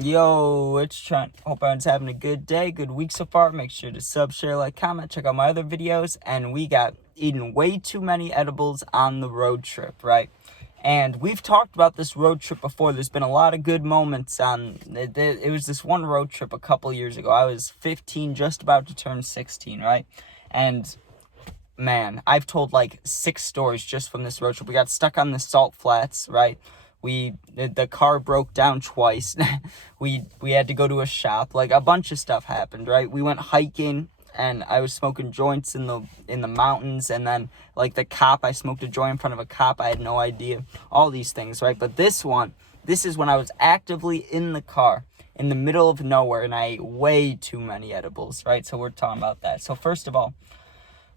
Yo, it's Trent. Hope everyone's having a good day, good week so far. Make sure to sub, share, like, comment, check out my other videos. And we got eaten way too many edibles on the road trip, right? And we've talked about this road trip before. There's been a lot of good moments on it. It was this one road trip a couple years ago. I was 15, just about to turn 16, right? And man, I've told like 6 stories just from this road trip. We got stuck on the salt flats, right? The car broke down twice. we had to go to a shop. Like a bunch of stuff happened, right? We went hiking and I was smoking joints in the mountains, and then like I smoked a joint in front of a cop. I had no idea. All these things, right? But this is when I was actively in the car in the middle of nowhere and I ate way too many edibles, right? So we're talking about that. So first of all,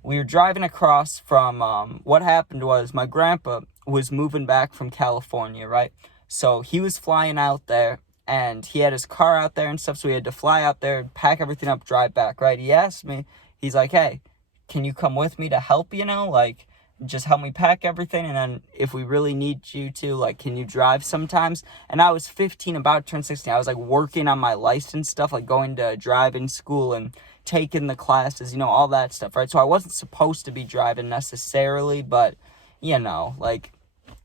we were driving across from, what happened was my grandpa was moving back from California, right? So he was flying out there, and he had his car out there and stuff, so we had to fly out there, pack everything up, drive back, right? He asked me, he's like, hey, can you come with me to help, like, just help me pack everything, and then if we really need you to, like, can you drive sometimes? And I was 15, about to turn 16. I was, like, working on my license stuff, like, going to driving school and taking the classes, all that stuff, right? So I wasn't supposed to be driving necessarily, but, like,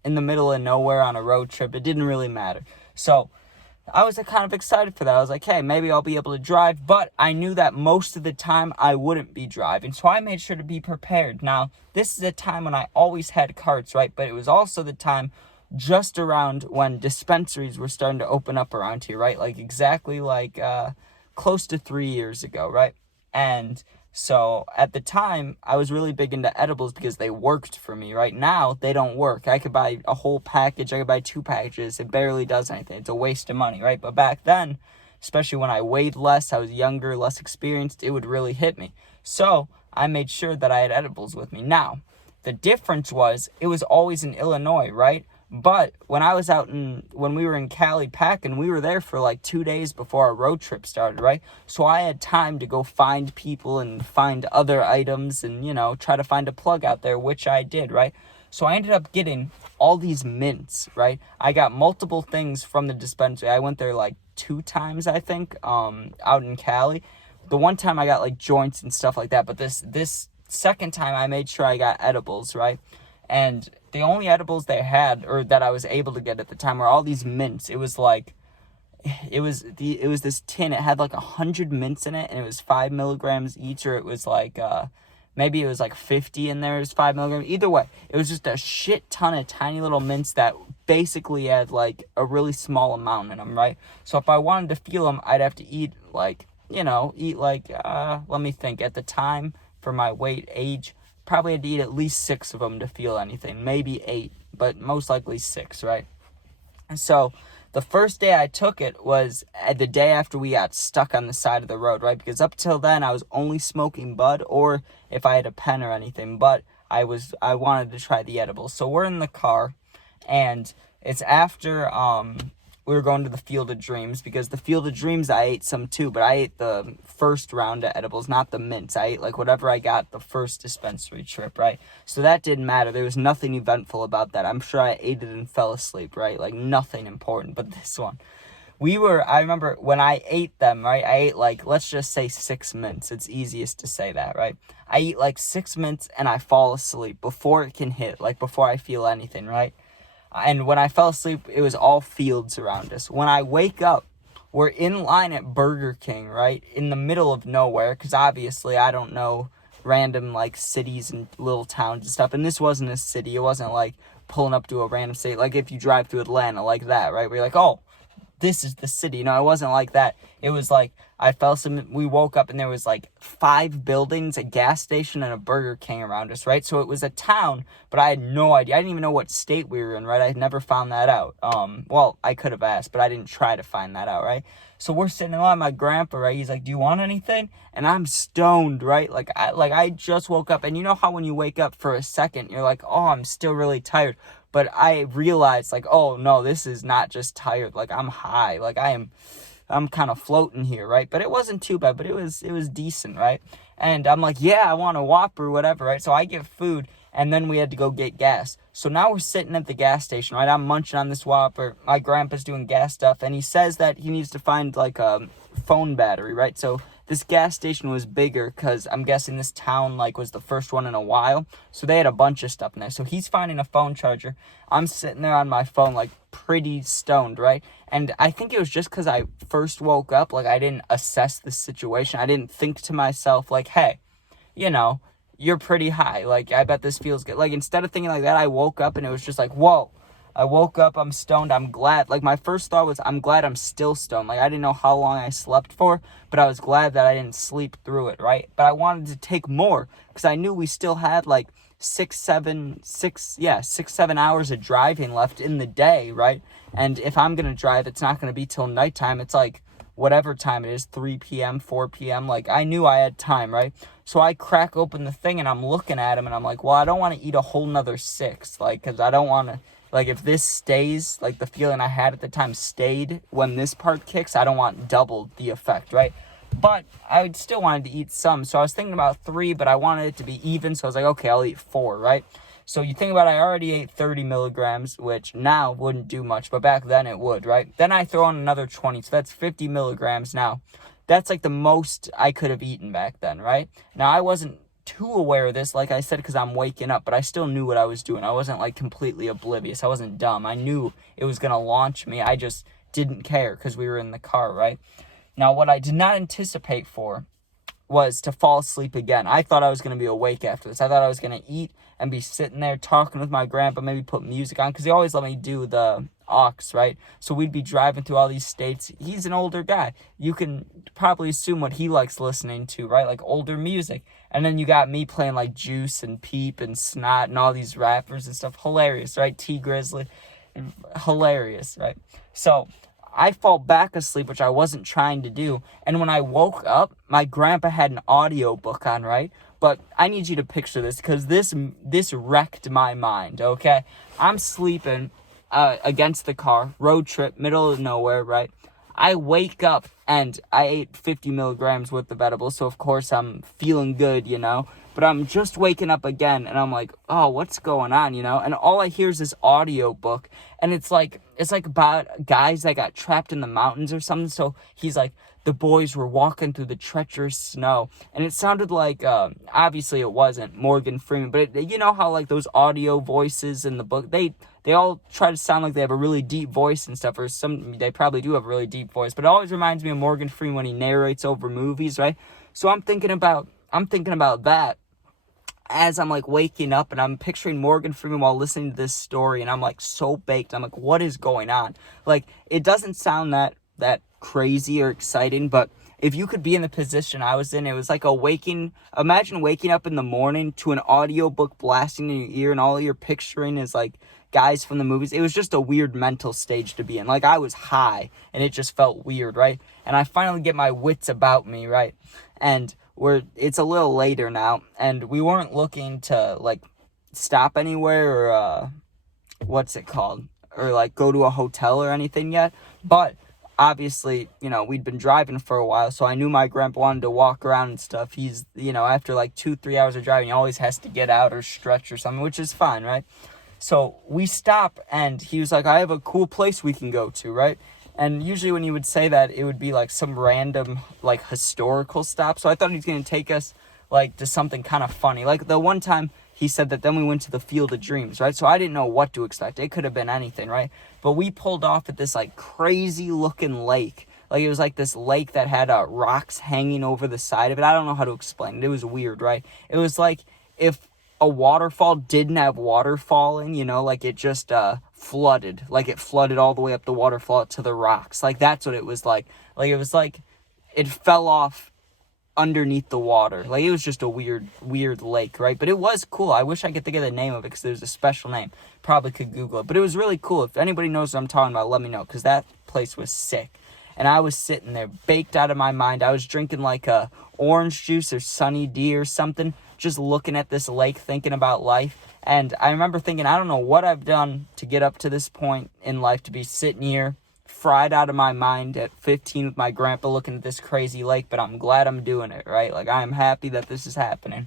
in the middle of nowhere on a road trip, it didn't really matter. So I was kind of excited for that. I was like, hey, maybe I'll be able to drive, but I knew that most of the time I wouldn't be driving, so I made sure to be prepared. Now, this is a time when I always had carts, right? But it was also the time just around when dispensaries were starting to open up around here, right? Like exactly like close to 3 years ago, right? And so at the time, I was really big into edibles because they worked for me. Right now, they don't work. I could buy a whole package. I could buy 2 packages. It barely does anything. It's a waste of money, right? But back then, especially when I weighed less, I was younger, less experienced, it would really hit me. So I made sure that I had edibles with me. Now, the difference was it was always in Illinois, right? But when we were in Cali packing, we were there for like 2 days before our road trip started, right? So I had time to go find people and find other items and, try to find a plug out there, which I did, right? So I ended up getting all these mints, right? I got multiple things from the dispensary. I went there like 2 times, I think, out in Cali. The one time I got like joints and stuff like that, but this second time I made sure I got edibles, right? And the only edibles they had, or that I was able to get at the time, were all these mints. It was this tin. It had like 100 mints in it, and it was 5 milligrams each, or it was like maybe it was like 50 in there. It was 5 milligrams. Either way, it was just a shit ton of tiny little mints that basically had like a really small amount in them, right? So if I wanted to feel them, I'd have to eat like let me think. At the time, for my weight, age, probably had to eat at least 6 of them to feel anything. Maybe 8, but most likely 6, right? And so the first day I took it was the day after we got stuck on the side of the road, right? Because up till then I was only smoking bud, or if I had a pen or anything, but I wanted to try the edibles. So we're in the car, and it's after we were going to the Field of Dreams, because the Field of Dreams I ate some too, but I ate the first round of edibles, not the mints. I ate like whatever I got the first dispensary trip, right? So that didn't matter. There was nothing eventful about that. I'm sure I ate it and fell asleep, right? Like nothing important. But this one, I remember when I ate them, right? I ate like, let's just say 6 mints. It's easiest to say that, right? I eat like 6 mints and I fall asleep before it can hit, like before I feel anything, right? And when I fell asleep, it was all fields around us. When I wake up, we're in line at Burger King, right? In the middle of nowhere, because obviously I don't know random, like, cities and little towns and stuff. And this wasn't a city. It wasn't, like, pulling up to a random city. Like, if you drive through Atlanta, like that, right? Where you're like, oh, this is the city. No, it wasn't like that. It was like, we woke up and there was like 5 buildings, a gas station, and a Burger King around us, right? So it was a town, but I had no idea. I didn't even know what state we were in, right? I had never found that out. Well, I could have asked, but I didn't try to find that out, right? So we're sitting in line, my grandpa, right? He's like, do you want anything? And I'm stoned, right? I just woke up, and you know how when you wake up for a second, you're like, oh, I'm still really tired. But I realized, like, oh, no, this is not just tired. Like, I'm high. Like, I'm kind of floating here, right? But it wasn't too bad, but it was decent, right? And I'm like, yeah, I want a Whopper, whatever, right? So I get food, and then we had to go get gas. So now we're sitting at the gas station, right? I'm munching on this Whopper. My grandpa's doing gas stuff, and he says that he needs to find, like, a phone battery, right? So this gas station was bigger because I'm guessing this town, like, was the first one in a while. So they had a bunch of stuff in there. So he's finding a phone charger. I'm sitting there on my phone, like, pretty stoned, right? And I think it was just because I first woke up, like, I didn't assess the situation. I didn't think to myself, like, hey, you know, you're pretty high. Like, I bet this feels good. Like, instead of thinking like that, I woke up and it was just like, whoa. I woke up, I'm stoned, I'm glad. Like, my first thought was, I'm glad I'm still stoned. Like, I didn't know how long I slept for, but I was glad that I didn't sleep through it, right? But I wanted to take more, because I knew we still had, like, 7 hours of driving left in the day, right? And if I'm going to drive, it's not going to be till nighttime. It's, like, whatever time it is, 3 p.m., 4 p.m., like, I knew I had time, right? So I crack open the thing, and I'm looking at him, and I'm like, well, I don't want to eat a whole nother 6, like, because I don't want to, like, if this stays, like, the feeling I had at the time stayed when this part kicks, I don't want double the effect, right? But I would still wanted to eat some, so I was thinking about 3, but I wanted it to be even, so I was like, okay, I'll eat 4, right? So you think about it, I already ate 30 milligrams, which now wouldn't do much, but back then it would, right? Then I throw in another 20, so that's 50 milligrams now. That's, like, the most I could have eaten back then, right? Now, I wasn't too aware of this, like I said, because I'm waking up, but I still knew what I was doing. I wasn't, like, completely oblivious. I wasn't dumb. I knew it was going to launch me. I just didn't care because we were in the car, right? Now, what I did not anticipate for was to fall asleep again. I thought I was going to be awake after this. I thought I was going to eat and be sitting there talking with my grandpa, maybe put music on, because he always let me do the aux, right? So we'd be driving through all these states. He's an older guy. You can probably assume what he likes listening to, right? Like older music. And then you got me playing like Juice and Peep and Snot and all these rappers and stuff. Hilarious, right? T Grizzly. Hilarious, right? So I fall back asleep, which I wasn't trying to do. And when I woke up, my grandpa had an audiobook on, right? But I need you to picture this, because this wrecked my mind, okay? I'm sleeping against the car, road trip, middle of nowhere, right? I wake up, and I ate 50 milligrams worth of edibles, so of course I'm feeling good, you know? But I'm just waking up again, and I'm like, oh, what's going on, you know? And all I hear is this audiobook, and it's like about guys that got trapped in the mountains or something. So he's like, the boys were walking through the treacherous snow, and it sounded like, obviously it wasn't Morgan Freeman, but you know how, like, those audio voices in the book, they all try to sound like they have a really deep voice and stuff, or they probably do have a really deep voice, but it always reminds me of Morgan Freeman when he narrates over movies, right? So I'm thinking about that as I'm, like, waking up, and I'm picturing Morgan Freeman while listening to this story, and I'm, like, so baked. I'm like, what is going on? Like, it doesn't sound that crazy or exciting, but if you could be in the position I was in, it was like imagine waking up in the morning to an audiobook blasting in your ear, and all you're picturing is, like, guys from the movies. It was just a weird mental stage to be in. Like, I was high, and it just felt weird, right? And I finally get my wits about me, right? And it's a little later now, and we weren't looking to, like, stop anywhere or, what's it called? Or, like, go to a hotel or anything yet. But obviously, you know, we'd been driving for a while, so I knew my grandpa wanted to walk around and stuff. He's, you know, after, like, 2-3 hours of driving, he always has to get out or stretch or something, which is fine, right? So we stop, and he was like, I have a cool place we can go to, right? And usually when he would say that, it would be, like, some random, like, historical stop. So I thought he was going to take us, like, to something kind of funny. Like, the one time he said that then we went to the Field of Dreams, right? So I didn't know what to expect. It could have been anything, right? But we pulled off at this, like, crazy-looking lake. Like, it was, like, this lake that had rocks hanging over the side of it. I don't know how to explain it. It was weird, right? It was like if a waterfall didn't have water falling, you know, like, it just flooded. Like, it flooded all the way up the waterfall to the rocks. Like, that's what it was like. Like, it was like it fell off underneath the water. Like, it was just a weird lake, right? But it was cool. I wish I could think of the name of it, because there's a special name. Probably could Google it. But it was really cool. If anybody knows what I'm talking about, let me know, because that place was sick. And I was sitting there, baked out of my mind. I was drinking, like, a orange juice or Sunny D or something, just looking at this lake, thinking about life. And I remember thinking, I don't know what I've done to get up to this point in life, to be sitting here fried out of my mind at 15 with my grandpa looking at this crazy lake, but I'm glad I'm doing it, right? Like, I am happy that this is happening.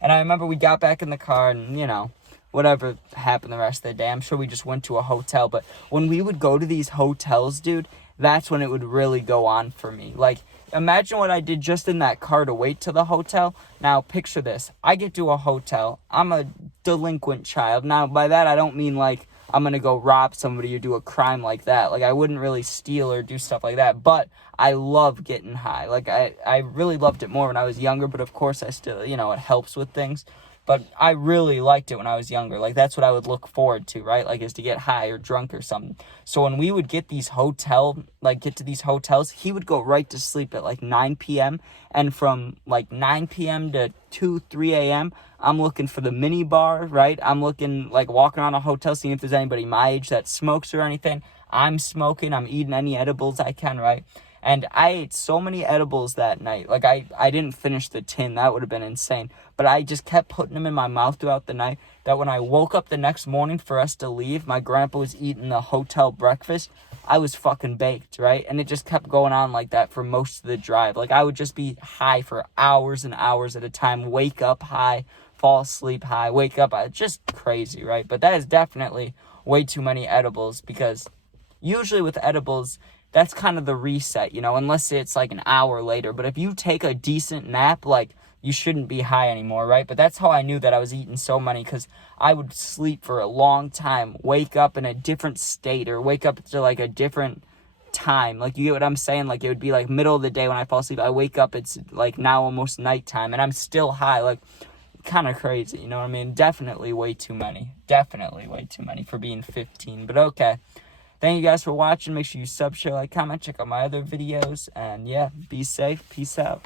And I remember we got back in the car and, you know, whatever happened the rest of the day. I'm sure we just went to a hotel. But when we would go to these hotels, dude, that's when it would really go on for me. Like, imagine what I did just in that car to wait to the hotel. Now, picture this. I get to a hotel. I'm a delinquent child. Now, by that, I don't mean, like, I'm going to go rob somebody or do a crime like that. Like, I wouldn't really steal or do stuff like that. But I love getting high. Like, I really loved it more when I was younger. But, of course, I still, you know, it helps with things. But I really liked it when I was younger. Like, that's what I would look forward to, right? Like, is to get high or drunk or something. So when we would get to these hotels, he would go right to sleep at, like, 9 p.m. And from, like, 9 p.m. to 2, 3 a.m., I'm looking for the mini bar, right? I'm looking, like, walking around a hotel, seeing if there's anybody my age that smokes or anything. I'm smoking. I'm eating any edibles I can, right? And I ate so many edibles that night. Like, I didn't finish the tin. That would have been insane. But I just kept putting them in my mouth throughout the night, that when I woke up the next morning for us to leave, my grandpa was eating the hotel breakfast. I was fucking baked, right? And it just kept going on like that for most of the drive. Like, I would just be high for hours and hours at a time, wake up high, fall asleep high, wake up high. Just crazy, right? But that is definitely way too many edibles, because usually with edibles, that's kind of the reset, you know, unless it's like an hour later. But if you take a decent nap, like, you shouldn't be high anymore, right? But that's how I knew that I was eating so many, because I would sleep for a long time, wake up in a different state, or wake up to like a different time. Like, you get what I'm saying? Like, it would be like middle of the day when I fall asleep. I wake up, it's like now almost nighttime, and I'm still high. Like, kind of crazy, you know what I mean? Definitely way too many. Definitely way too many for being 15. But okay. Thank you guys for watching. Make sure you sub, share, like, comment, check out my other videos. And yeah, be safe. Peace out.